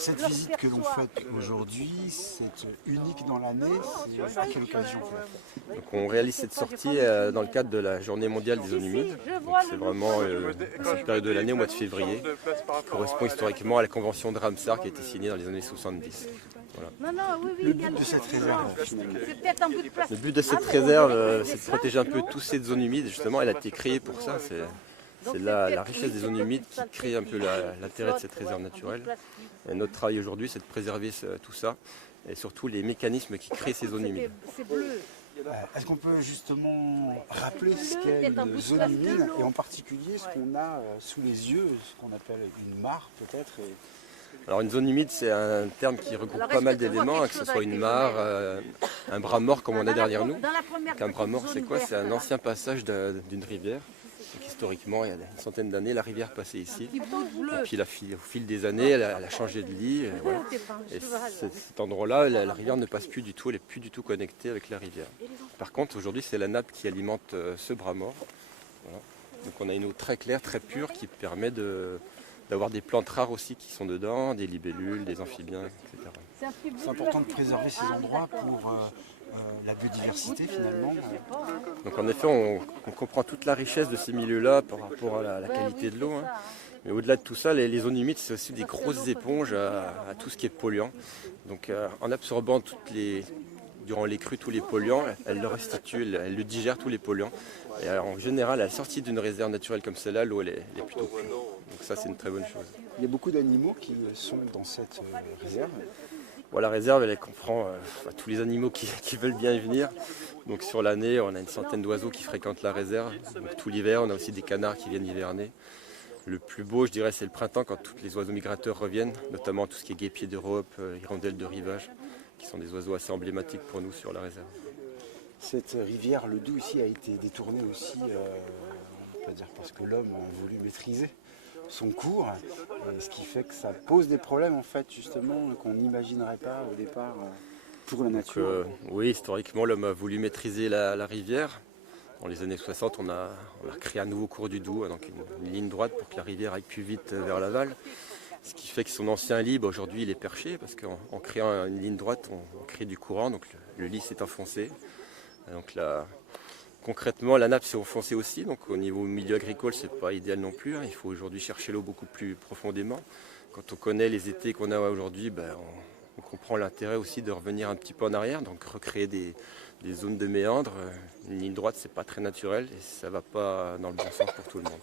Cette visite que l'on fait aujourd'hui, c'est unique dans l'année, c'est à quelle occasion? Donc on réalise cette sortie dans le cadre de la journée mondiale des zones humides. C'est vraiment cette période de l'année au mois de février, qui correspond historiquement à la convention de Ramsar qui a été signée dans les années 70. Voilà. Le but de cette réserve, finalement. Le but de cette réserve, c'est de protéger un peu tous ces zones humides. Justement, elle a été créée pour ça. C'est la richesse des zones humides qui crée un peu l'intérêt de cette réserve naturelle. Et notre travail aujourd'hui, c'est de préserver tout ça et surtout les mécanismes qui créent ces zones humides. Est-ce qu'on peut justement rappeler ce qu'est une zone humide et en particulier ce qu'on a sous les yeux, ce qu'on appelle une mare peut-être Alors une zone humide, c'est un terme qui regroupe pas mal d'éléments, que ce soit une mare, un bras mort comme on a derrière nous. Donc un bras mort, c'est quoi? C'est un ancien passage d'une rivière. Donc, historiquement, il y a une centaine d'années, la rivière passait ici. Et puis au fil des années, elle a changé de lit. Et, voilà. Et cet endroit-là, la rivière ne passe plus du tout, elle n'est plus du tout connectée avec la rivière. Par contre, aujourd'hui, c'est la nappe qui alimente ce bras mort. Voilà. Donc on a une eau très claire, très pure, qui permet d'avoir des plantes rares aussi qui sont dedans, des libellules, des amphibiens, etc. C'est important de préserver ces endroits pour la biodiversité finalement. Donc en effet, on comprend toute la richesse de ces milieux-là par rapport à la qualité de l'eau. Hein. Mais au-delà de tout ça, les zones humides, c'est aussi des grosses éponges à tout ce qui est polluant. Donc en absorbant durant les crues tous les polluants, elle le restitue, elle le digère tous les polluants. Et alors, en général, à la sortie d'une réserve naturelle comme celle-là, l'eau elle est plutôt pure. Donc ça, c'est une très bonne chose. Il y a beaucoup d'animaux qui sont dans cette réserve. Bon, la réserve, elle comprend tous les animaux qui veulent bien y venir. Donc sur l'année, on a une centaine d'oiseaux qui fréquentent la réserve. Donc, tout l'hiver, on a aussi des canards qui viennent hiverner. Le plus beau, je dirais, c'est le printemps quand tous les oiseaux migrateurs reviennent, notamment tout ce qui est guêpier d'Europe, hirondelles de rivage, qui sont des oiseaux assez emblématiques pour nous sur la réserve. Cette rivière, le Doubs ici, a été détournée aussi, on peut dire, parce que l'homme a voulu maîtriser son cours, ce qui fait que ça pose des problèmes en fait justement qu'on n'imaginerait pas au départ pour la nature. Oui, historiquement l'homme a voulu maîtriser la rivière. Dans les années 60, on a créé un nouveau cours du Doubs, donc une ligne droite pour que la rivière aille plus vite vers l'aval. Ce qui fait que son ancien lit, aujourd'hui il est perché parce qu'en créant une ligne droite, on crée du courant, donc le lit s'est enfoncé. Donc là, concrètement, la nappe s'est enfoncée aussi, donc au niveau milieu agricole, c'est pas idéal non plus. Il faut aujourd'hui chercher l'eau beaucoup plus profondément. Quand on connaît les étés qu'on a aujourd'hui, on comprend l'intérêt aussi de revenir un petit peu en arrière, donc recréer des zones de méandres. Une ligne droite, c'est pas très naturel et ça va pas dans le bon sens pour tout le monde.